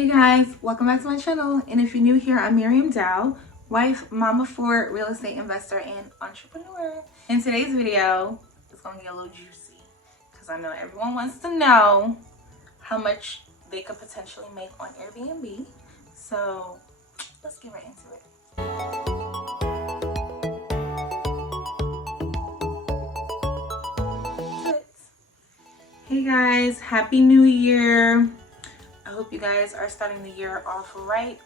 Hey guys, welcome back to my channel. And if you're new here, I'm Miriam Dow, wife, mama for real estate investor and entrepreneur. In today's video, it's gonna get a little juicy because I know everyone wants to know how much they could potentially make on Airbnb. So let's get right into it. Hey guys, happy new year. I hope you guys are starting the year off right,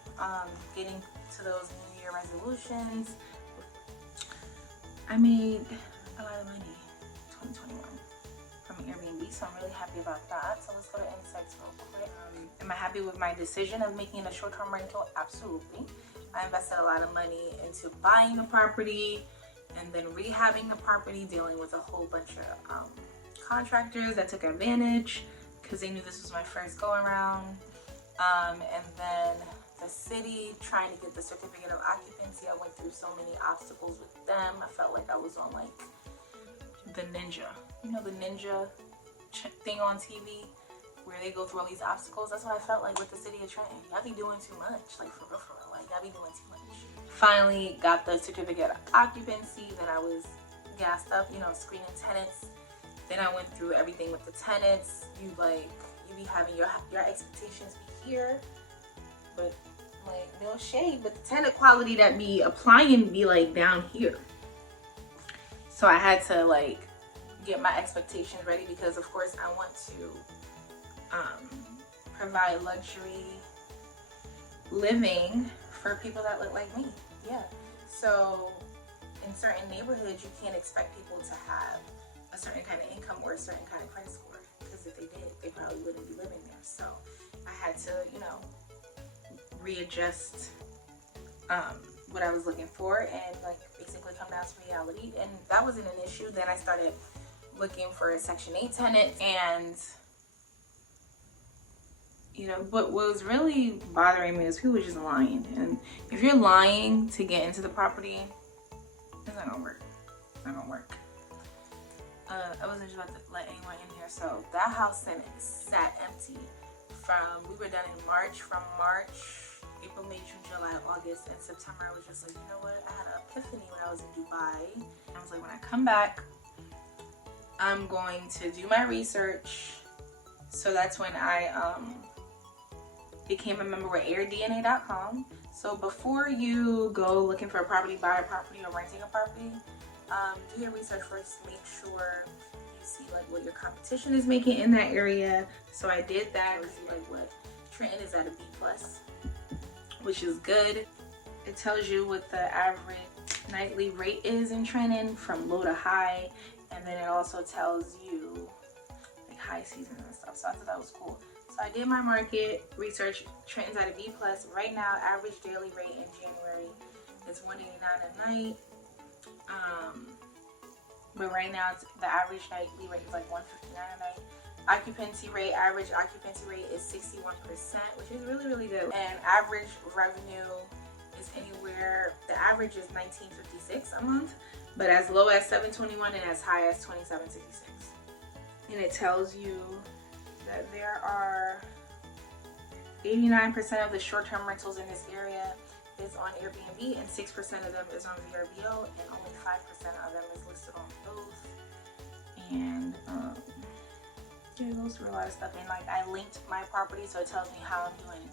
getting to those new year resolutions. I made a lot of money 2021 from Airbnb, so I'm really happy about that. So let's go to insights real quick. Am I happy with my decision of making a short-term rental? Absolutely. I invested a lot of money into buying the property and then rehabbing the property, dealing with a whole bunch of contractors that took advantage because they knew this was my first go around, and then the city trying to get the certificate of occupancy. I went through so many obstacles with them. I felt like I was on like the ninja, you know, the ninja thing on TV where they go through all these obstacles. That's what I felt like with the city of Trenton. Y'all be doing too much, like for real, like y'all be doing too much. Finally got the certificate of occupancy. Then I was gassed up, you know, screening tenants. Then I went through everything with the tenants. You be having your expectations be here, but like no shade, but the tenant quality that be applying be like down here. So I had to like get my expectations ready because of course I want to provide luxury living for people that look like me. Yeah. So in certain neighborhoods you can't expect people to have a certain kind of income or a certain kind of credit score, because if they did, they probably wouldn't be living there. So I had to, you know, readjust what I was looking for and like basically come down to reality. And that wasn't an issue. Then I started looking for a Section 8 tenant, and you know, what was really bothering me is people were just lying. And if you're lying to get into the property, it's not gonna work. It's not gonna work. I wasn't just about to let anyone in here. So that house sat empty we were done in March. From March, April, May, June, July, August, and September, I was just like, you know what? I had an epiphany when I was in Dubai. I was like, when I come back, I'm going to do my research. So that's when I became a member with airdna.com. So before you go looking for a property, buy a property, or renting a property, do your research first. Make sure you see like what your competition is making in that area. So I did that. See like what Trenton is at a B+, which is good. It tells you what the average nightly rate is in Trenton from low to high, and then it also tells you like high season and stuff. So I thought that was cool. So I did my market research. Trenton's at a B+. Right now, average daily rate in January is $189 a night. But right now the average nightly rate is like $159 a night. Average occupancy rate is 61%, which is really, really good. And average revenue is anywhere, the average is $19.56 a month, but as low as $721 and as high as $27.66. And it tells you that there are 89% of the short-term rentals in this area is on Airbnb, and 6% of them is on VRBO, and only 5% of them is listed on both. And yeah, it goes through a lot of stuff. And like I linked my property, so it tells me how I'm doing.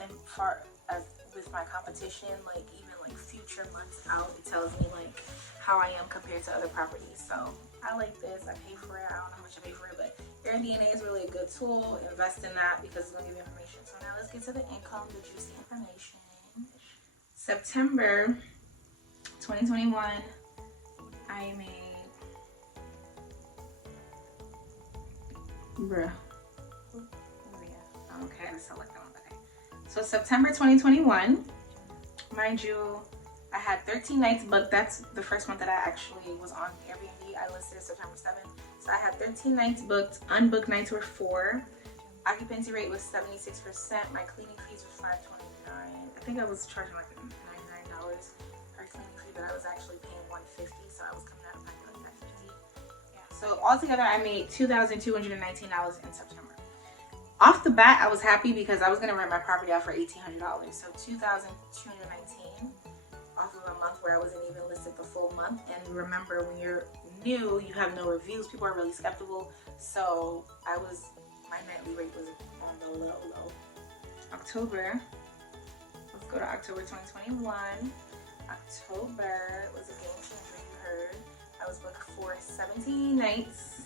And far as with my competition, like even like future months out, it tells me like how I am compared to other properties. So I like this. I pay for it. I don't know how much I pay for it, but AirBNB is really a good tool. Invest in that because it's gonna give you information. So now let's get to the income, the juicy information. September 2021, I made, bruh. Okay, let's select that one. Okay. So September 2021, mind you, I had 13 nights booked. That's the first month that I actually was on Airbnb. I listed September 7th. So I had 13 nights booked. Unbooked nights were 4. Occupancy rate was 76%. My cleaning fees was $529. I think I was charging like $99 per cleaning fee, but I was actually paying $150, so I was coming out of pocket like that $50. Yeah. So altogether, I made $2,219 in September. off the bat, I was happy because I was gonna rent my property out for $1,800. So $2,219 off of a month where I wasn't even listed the full month. And remember, when you're new, you have no reviews. People are really skeptical. So my nightly rate was on the low. October. Let's go to October 2021. October was a game changer, you heard. I was booked for 17 nights.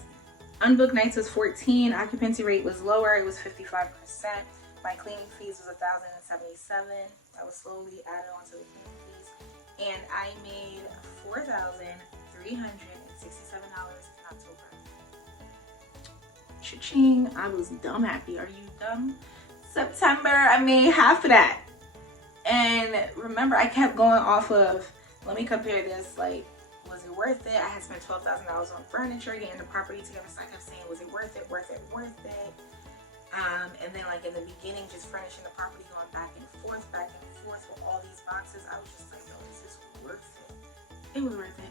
Unbooked nights was 14. Occupancy rate was lower. It was 55%. My cleaning fees was $1,077. I was slowly added on to the cleaning fees. And I made $4,367 in October. Cha-ching. I was dumb happy. Are you dumb? September, I made half of that. And remember, I kept going off of, let me compare this, like, was it worth it? I had spent $12,000 on furniture, getting the property together, so I kept saying, was it worth it, worth it, worth it? And then like in the beginning, just furnishing the property, going back and forth with all these boxes, I was just like, no, this is worth it. It was worth it.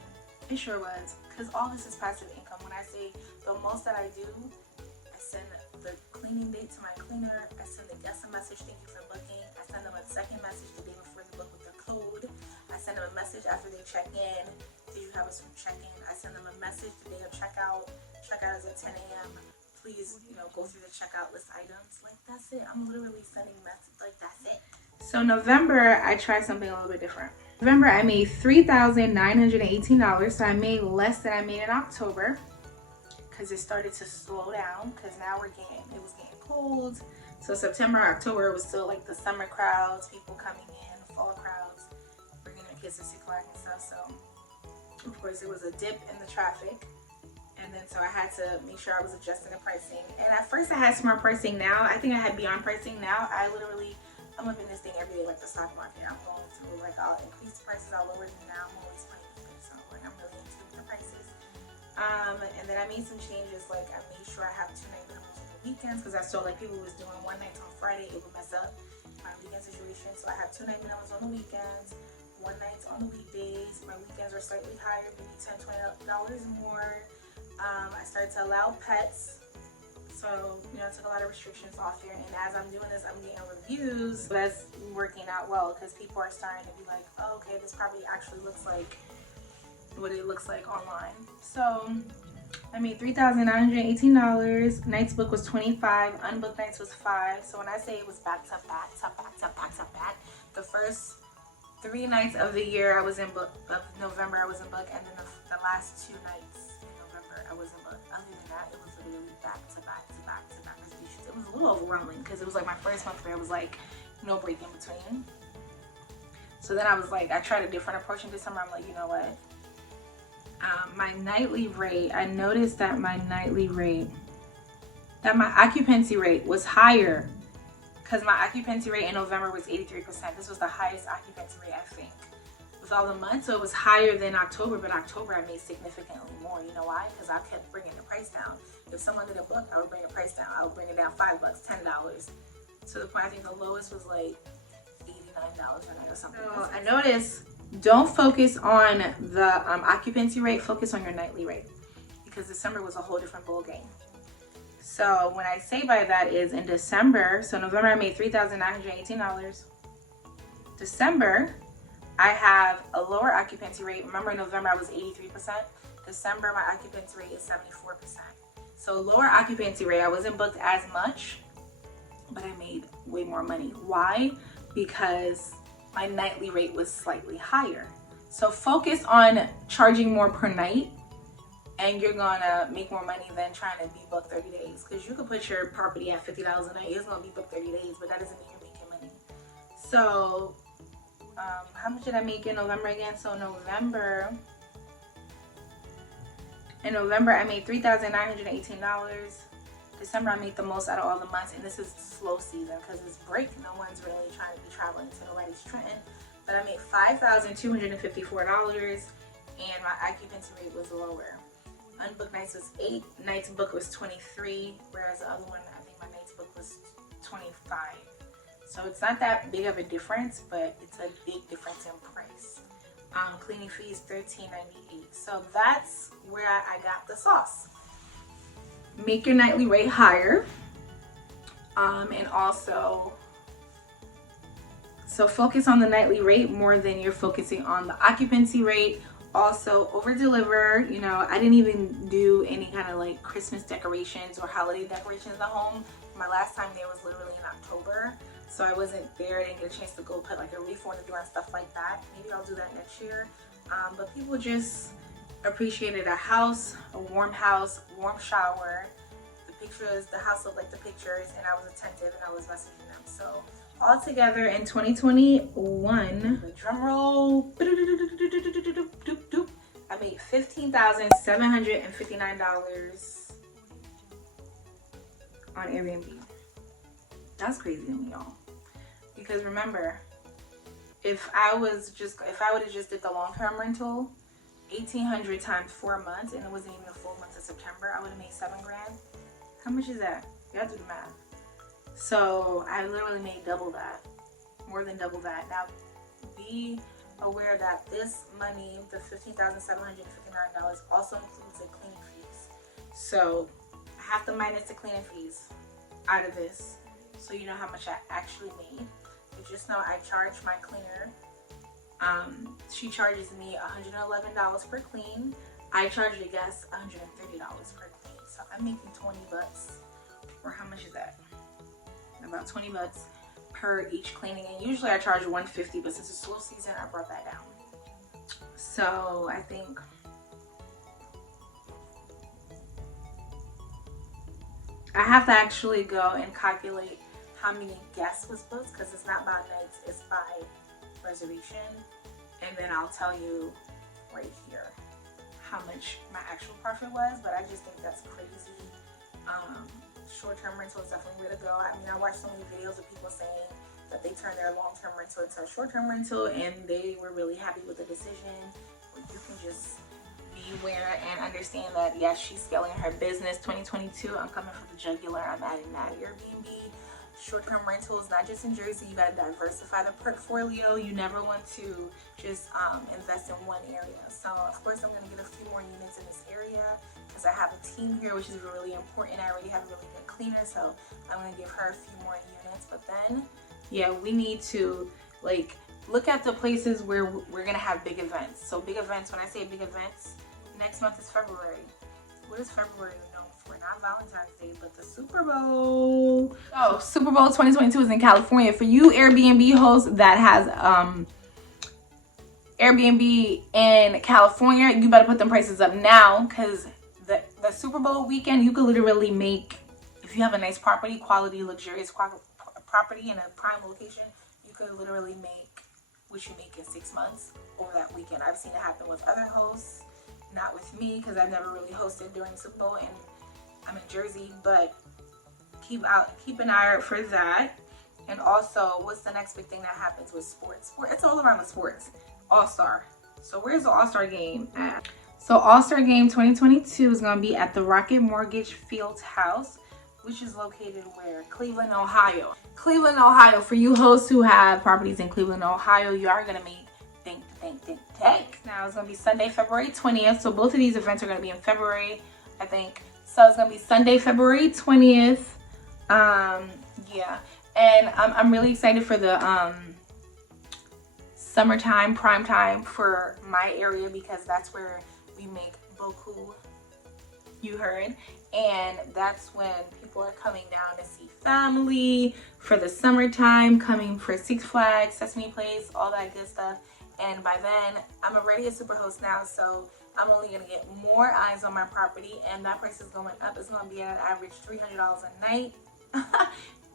It sure was. Because all this is passive income. When I say the most that I do, I send the cleaning date to my cleaner, I send the guest a message, thank you for booking. I send them a second message the day before the book with the code. I send them a message after they check in. Did you have us from check-in? I send them a message the day of checkout. Checkout is at 10 a.m. Please, go through the checkout list items. Like, that's it. I'm literally sending messages. Like, that's it. So November, I tried something a little bit different. November, I made $3,918. So I made less than I made in October because it started to slow down because now it was getting cold. So September, October was still like the summer crowds, people coming in, fall crowds, bringing their kids to Six Flags and stuff. So of course, it was a dip in the traffic. And then so I had to make sure I was adjusting the pricing. And at first I had smart pricing. Now I think I had beyond pricing. Now I'm up in this thing every day like the stock market. I'm going through, like, I'll increase the prices, I'll lower them. Now I'm always playing with it. So like I'm really into the prices. And then I made some changes. Like I made sure I have 2 night minimums on the weekends because I saw like people was doing 1 night on Friday. It would mess up my weekend situation. So I have 2 night minimums on the weekends, 1 night on the weekdays. My weekends are slightly higher, maybe $10, $20 more. I started to allow pets, so I took a lot of restrictions off here. And as I'm doing this, I'm getting reviews. That's working out well because people are starting to be like, oh, okay, this probably actually looks like what it looks like online. So I made $3,918. Nights booked was 25. Unbooked nights was 5. So when I say it was back to back, the first 3 nights of the year I was in book, of November I was in book, and then the last 2 nights in November I was in book. Other than that, it was literally back to back reservations. It was a little overwhelming because it was like my first month where it was like no break in between. So then I was like, I tried a different approach in December. I'm like, you know what? My nightly rate, I noticed that my occupancy rate was higher because my occupancy rate in November was 83%. This was the highest occupancy rate, I think, with all the months. So it was higher than October, but October I made significantly more. You know why? Because I kept bringing the price down. If someone did a book, I would bring the price down. I would bring it down $5, $10. To the point, I think the lowest was like $89 a night or something. So I noticed, don't focus on the occupancy rate, focus on your nightly rate, because December was a whole different ball game. So what I say by that is in December, so November I made $3,918. December, I have a lower occupancy rate. Remember in November I was 83%. December my occupancy rate is 74%. So lower occupancy rate, I wasn't booked as much, but I made way more money. Why? Because my nightly rate was slightly higher. So focus on charging more per night, and you're gonna make more money than trying to be booked 30 days. Because you could put your property at $50 a night, it's gonna be booked 30 days, but that doesn't mean you're making money. So how much did I make in November again? So in November I made $3,918. December I made the most out of all the months, and this is slow season because it's break. No one's really trying to be traveling to nobody's Trenton. But I made $5,254, and my occupancy rate was lower. Unbooked nights was 8, nights booked was 23, whereas the other one, I think my nights booked was 25. So it's not that big of a difference, but it's a big difference in price. Cleaning fees $13.98. So that's where I got the sauce. Make your nightly rate higher. And also, so focus on the nightly rate more than you're focusing on the occupancy rate. Also, over deliver. You know, I didn't even do any kind of like Christmas decorations or holiday decorations at home. My last time there was literally in October, so I wasn't there. I didn't get a chance to go put like a wreath on the door and stuff like that. Maybe I'll do that next year. But people just appreciated a house, a warm house, warm shower. The pictures, the house looked like the pictures, and I was attentive and I was messaging them. So all together in 2021, the drum roll, I made $15,759 on Airbnb. That's crazy to me, y'all. Because remember, if I would have just did the long-term rental, 1,800 times 4 months, and it wasn't even a full month of September, I would have made $7 grand. How much is that? You gotta do the math. So I literally made double that, more than double that. Now, be aware that this money, the $15,759, also includes the cleaning fees. So I have to minus the cleaning fees out of this, so you know how much I actually made. But just know I charge my cleaner. She charges me $111 per clean. I charge the guests $130 per clean. So I'm making 20 bucks. Or how much is that? About 20 bucks per each cleaning. And usually I charge $150, but since it's slow season, I brought that down. So I think I have to actually go and calculate how many guests was booked, because it's not by nights, it's by reservation. And then I'll tell you right here how much my actual profit was. But I just think that's crazy. Short-term rental is definitely the way to go. I mean, I watched so many videos of people saying that they turned their long-term rental into a short-term rental, and they were really happy with the decision. But you can just be aware and understand that, yes, she's scaling her business. 2022, I'm coming for the jugular. I'm adding that Airbnb. Short-term rentals, not just in Jersey. You got to diversify the portfolio. You never want to just invest in one area. So of course I'm going to get a few more units in this area because I have a team here, which is really important. I already have a really good cleaner, so I'm going to give her a few more units. But then, yeah, we need to like look at the places where we're going to have big events. So big events, when I say big events, next month is February. What is February known for? Not Valentine's Day, but the Super Bowl. Oh, Super Bowl 2022 is in California. For you Airbnb hosts that has Airbnb in California, you better put them prices up now, because the Super Bowl weekend, you could literally make, if you have a nice property, quality, luxurious property in a prime location, you could literally make what you make in 6 months over that weekend. I've seen it happen with other hosts. Not with me, because I've never really hosted during Super Bowl and I'm in Jersey, but keep an eye out for that. And also, what's the next big thing that happens with sports? It's all around the sports. All-Star. So where's the All-Star game at? So All-Star game 2022 is going to be at the Rocket Mortgage Field House, which is located where? Cleveland, Ohio. Cleveland, Ohio. For you hosts who have properties in Cleveland, Ohio, you are going to make think. Now it's gonna be Sunday, February 20th. So both of these events are gonna be in February, I think. So it's gonna be Sunday, February 20th. Yeah, and I'm really excited for the summertime, prime time for my area, because that's where we make beaucoup. You heard. And that's when people are coming down to see family for the summertime, coming for Six Flags, Sesame Place, all that good stuff. And by then, I'm already a super host now, so I'm only going to get more eyes on my property, and that price is going up. It's going to be at an average $300 a night.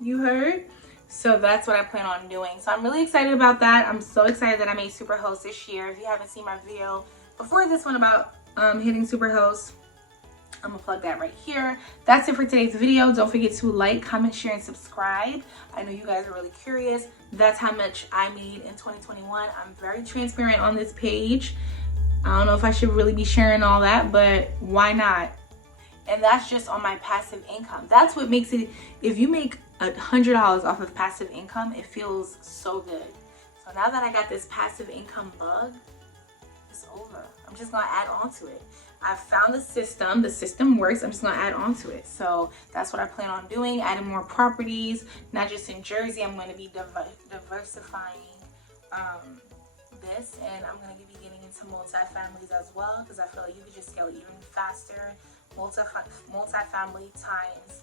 You heard? So that's what I plan on doing. So I'm really excited about that. I'm so excited that I made super host this year. If you haven't seen my video before this one about hitting super host, I'm gonna plug that right here. That's it for today's video. Don't forget to like, comment, share, and subscribe. I know you guys are really curious. That's how much I made in 2021. I'm very transparent on this page. I don't know if I should really be sharing all that, but why not? And that's just on my passive income. That's what makes it, if you make $100 off of passive income, it feels so good. So now that I got this passive income bug, it's over. I'm just gonna add on to it. I've found the system works. I'm just gonna add on to it. So that's what I plan on doing, adding more properties, not just in Jersey. I'm gonna be diversifying this, and I'm gonna be getting into multifamilies as well, because I feel like you could just scale even faster. Multifamily times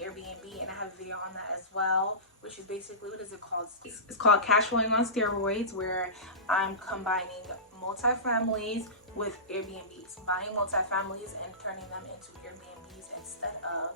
Airbnb, and I have a video on that as well, which is basically, what is it called? It's called cash flowing on steroids, where I'm combining multifamilies with Airbnbs, buying multifamilies and turning them into Airbnbs instead of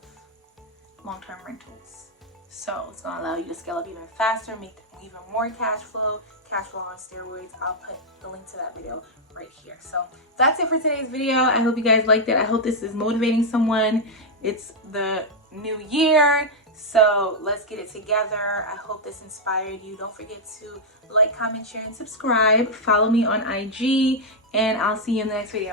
long-term rentals. So it's gonna allow you to scale up even faster, make even more cash flow on steroids. I'll put the link to that video right here. So that's it for today's video. I hope you guys liked it. I hope this is motivating someone. It's the new year, so let's get it together. I hope this inspired you. Don't forget to like, comment, share, and subscribe. Follow me on IG, and I'll see you in the next video.